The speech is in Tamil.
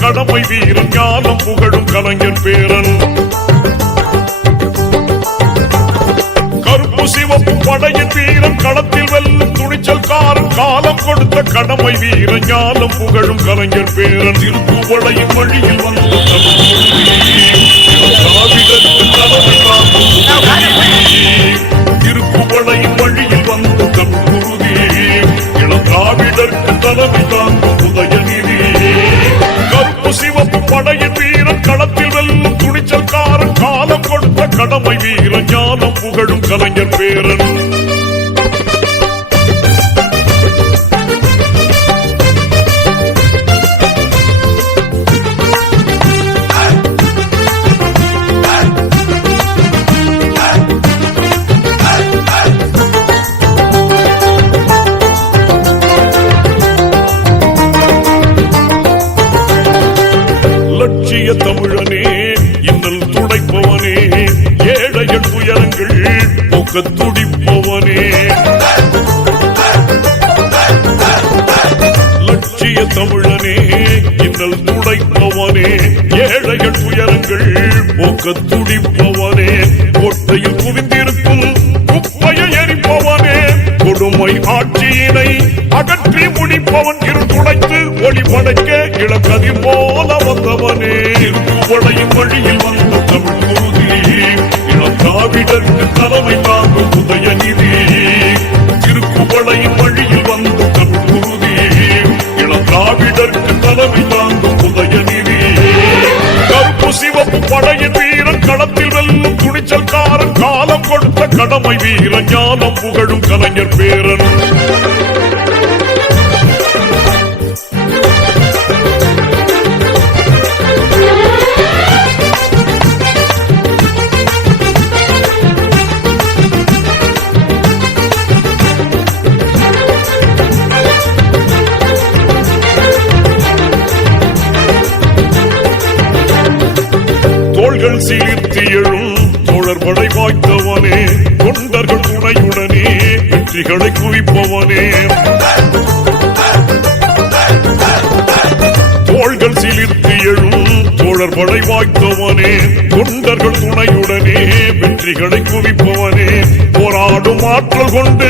கடமை வீரன் ஞானம் புகழும் கலைஞர் பேரன். கருப்பு சிவப்பு படையின் வீரன் களத்தில் வெல்லும் துணிச்சல்காரன் காலம் கொடுத்த கடமை வீரன் ஞானம் புகழும் கலைஞர் பேரன். திருப்புவளையின் வழியில் வந்த திருப்புவளையின் வழியில் வந்த தற்புறுதி இளம் திராவிடருக்கு தலைமை தாங்கும் உதயநிதி. கருப்பு சிவப்பு படையின் வீரன் களத்தில் வெல்லும் துணிச்சல்காரன் காலம் கொடுத்த கடமை வீரன் ஞானம் புகழும் கலைஞர் பேரன். லட்சிய தமிழனே இன்னல் துடைப்பவனே ஏழைகள் துயரங்கள் போக்க துடிப்பவனே. லட்சிய தமிழனே இன்னல் துடைப்பவனே ஏழைகள் துயரங்கள் போக்க துடிப்பவனே. கோட்டையில் குவிந்திருக்கும் குப்பையை எரிப்பவனே கொடுமை ஆட்சியினை அகற்றி முடிப்பவன். இருந்துடைத்து ஒளி படைக்க இளக்கதிர் போல வந்தவனே. திருப்புவளையின் வழியில் வந்த தமிழ் குருதி இளம் திராவிடருக்கு தலைமை தாங்கும் உதயநிதி. திருப்புவளையின் வழியில் வந்த தமிழ் குருதி இளம் திராவிடருக்கு தலைமை தாங்கும் உதயநிதி. கருப்பு சிவப்பு படையின் வீரன் களத்தில் வெல்லும் துணிச்சல்காரன் காலம் கொடுத்த கடமை வீரன் ஞானம் புகழும் கலைஞர் பேரன். தோள்கள் சீர்த்தி எழும் தோழர் படை வாய்த்தவனே தொண்டர்கள் துணையுடனே வெற்றிகளை குவிப்பவனே. தோள்கள் சீர்த்தி எழும் தோழர் படை வாய்த்தவனே தொண்டர்கள் துணையுடனே வெற்றிகளை குவிப்பவனே. போராடும் ஆற்றல் கொண்டு